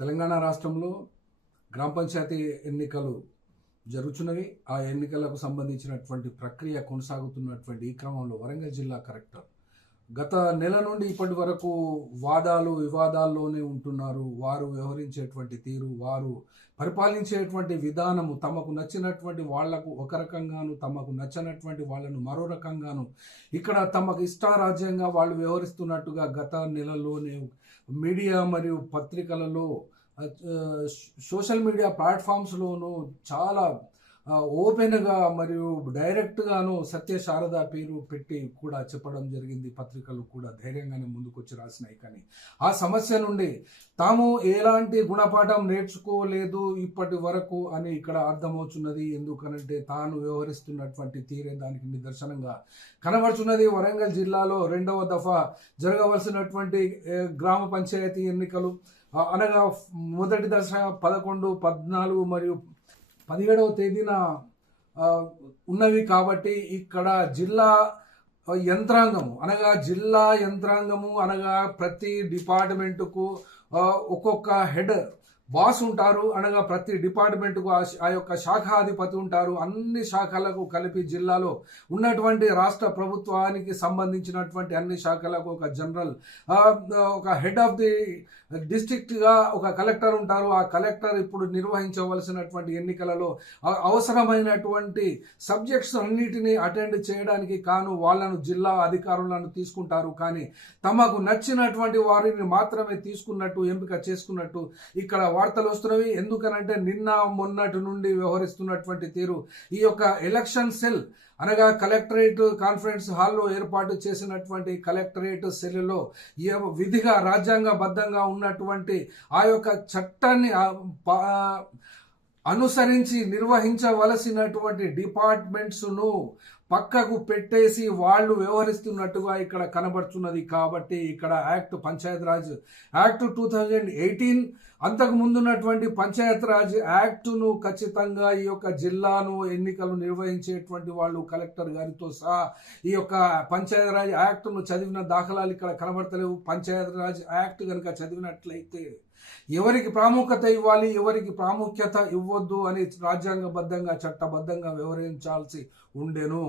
తెలంగాణ రాష్ట్రంలో గ్రామ పంచాయతీ ఎన్నికలు జరుగుతున్నవి. ఆ ఎన్నికలకు సంబంధించినటువంటి ప్రక్రియ కొనసాగుతున్నటువంటి ఈ క్రమంలో వరంగల్ జిల్లా కలెక్టర్ గత నెల నుండి ఇప్పటి వరకు వాదాలు వివాదాల్లోనే ఉంటున్నారు. వారు వ్యవహరించేటువంటి తీరు, వారు పరిపాలించేటువంటి విధానము తమకు నచ్చినటువంటి వాళ్లకు ఒక రకంగాను, తమకు నచ్చనటువంటి వాళ్ళను మరో రకంగాను, ఇక్కడ తమకు ఇష్టారాజ్యంగా వాళ్ళు వ్యవహరిస్తున్నట్టుగా గత నెలలోనే మీడియా మరియు పత్రికలలో, సోషల్ మీడియా ప్లాట్ఫామ్స్లోనూ చాలా ఓపెన్గా మరియు డైరెక్ట్గాను సత్య శారద పేరు పెట్టి కూడా చెప్పడం జరిగింది. పత్రికలు కూడా ధైర్యంగానే ముందుకొచ్చి రాసినాయి. కానీ ఆ సమస్య నుండి తాము ఎలాంటి గుణపాఠం నేర్చుకోలేదు ఇప్పటి వరకు అని ఇక్కడ అర్థమవుతున్నది. ఎందుకనంటే తాను వ్యవహరిస్తున్నటువంటి తీరే దానికి నిదర్శనంగా కనబడుతున్నది. వరంగల్ జిల్లాలో రెండవ దఫా జరగవలసినటువంటి గ్రామ పంచాయతీ ఎన్నికలు అనగా మొదటి దశ 11, 14 మరియు 17వ తేదీన ఉన్నవి. కాబట్టి ఇక్కడ జిల్లా యంత్రాంగము అనగా ప్రతి డిపార్ట్మెంటుకు ఒక్కొక్క హెడ్ బాస్ ఉంటారు. అనగా ప్రతి డిపార్ట్మెంట్కు ఆ యొక్క శాఖాధిపతి ఉంటారు. అన్ని శాఖలకు కలిపి జిల్లాలో ఉన్నటువంటి రాష్ట్ర ప్రభుత్వానికి సంబంధించినటువంటి అన్ని శాఖలకు ఒక జనరల్, ఒక హెడ్ ఆఫ్ ది డిస్ట్రిక్ట్గా ఒక కలెక్టర్ ఉంటారు. ఆ కలెక్టర్ ఇప్పుడు నిర్వహించవలసినటువంటి ఎన్నికలలో అవసరమైనటువంటి సబ్జెక్ట్స్ అన్నిటినీ అటెండ్ చేయడానికి కాను వాళ్ళను జిల్లా అధికారులను తీసుకుంటారు. కానీ తమకు నచ్చినటువంటి వారిని మాత్రమే తీసుకున్నట్టు, ఎంపిక చేసుకున్నట్టు ఇక్కడ వార్తలు వస్తున్నవి. ఎందుకనంటే నిన్న మొన్నటి నుండి వ్యవహరిస్తున్నటువంటి తీరు, ఈ యొక్క ఎలక్షన్ సెల్ అనగా కలెక్టరేట్ కాన్ఫరెన్స్ హాల్లో ఏర్పాటు చేసినటువంటి కలెక్టరేట్ సెల్లో విధిగా రాజ్యాంగబద్ధంగా ఉన్నటువంటి ఆ యొక్క చట్టాన్ని అనుసరించి నిర్వహించవలసినటువంటి డిపార్ట్మెంట్స్ను పక్కకు పెట్టేసి వాళ్ళు వ్యవహరిస్తున్నట్టుగా ఇక్కడ కనబడుతున్నది. కాబట్టి ఇక్కడ పంచాయతీరాజ్ యాక్ట్ 2018 అంతకు ముందున్నటువంటి పంచాయతీరాజ్ యాక్టును ఖచ్చితంగా ఈ యొక్క జిల్లాను ఎన్నికలు నిర్వహించేటువంటి వాళ్ళు కలెక్టర్ గారితో సహా ఈ యొక్క పంచాయతీరాజ్ యాక్టును చదివిన దాఖలాలు ఇక్కడ కనబడతలేవు. పంచాయతీరాజ్ యాక్ట్ కనుక చదివినట్లయితే ఎవరికి ప్రాముఖ్యత ఇవ్వాలి, ఎవరికి ప్రాముఖ్యత ఇవ్వద్దు అని రాజ్యాంగబద్ధంగా చట్టబద్ధంగా వ్యవహరించాల్సి ఉండెను.